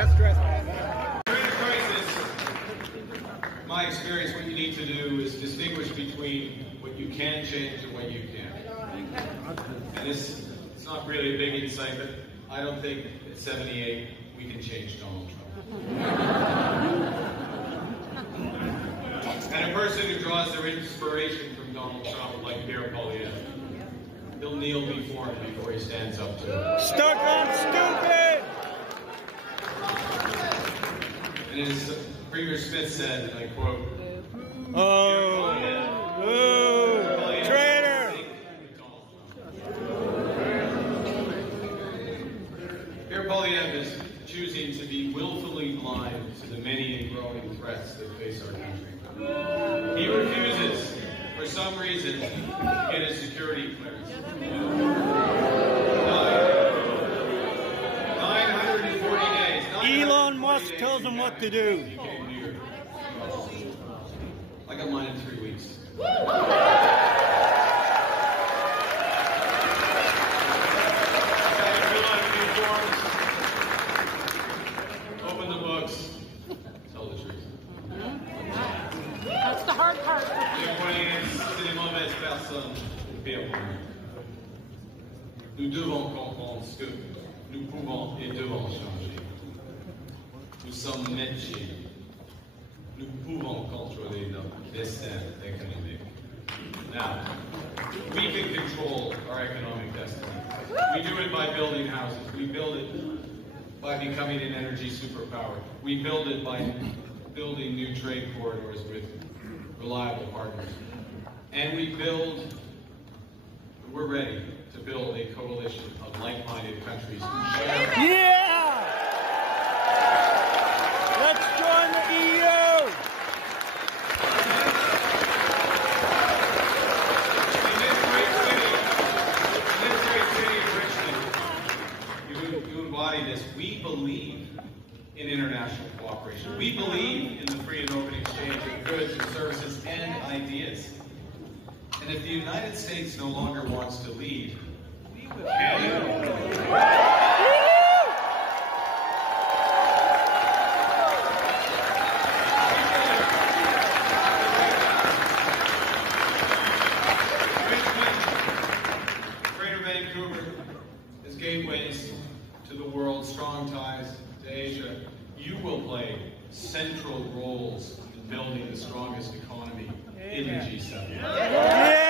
best dressed man. During a crisis, my experience, what you need to do is distinguish between what you can change and what you can't. And it's not really a big insight, but I don't think at 78 we can change Donald Trump. And a person who draws their inspiration from Donald Trump, like Pierre Poilievre, he'll kneel before him before he stands up to him. Stuck on stupid! And as Premier Smith said, and I quote, traitor! Pierre Poilievre is choosing to be willfully blind to the many and growing threats that face our country. He refuses, for some reason, to get a security clearance. 940 days. Elon Musk tells him what to do. I got mine in 3 weeks. Open the books. Tell the truth. That's the hard part. C'est les mauvaises personnes. Nous devons comprendre ce que nous pouvons et devons changer. Nous sommes métiers. Nous pouvons contrôler notre destin économique. Now, we can control our economic destiny. We do it by building houses. We build it by becoming an energy superpower. We build it by building new trade corridors with reliable partners. And we're ready to build a coalition of like-minded countries who share. Yeah! Let's join the EU! In this great city of Richmond, you embody this. We believe in international cooperation. We believe in the free and open exchange of goods and services and ideas. And if the United States no longer wants to lead, we will. Richmond, Greater Vancouver, as gateways to the world, strong ties to Asia, you will play central roles in building the strongest economy in the G7. Yeah!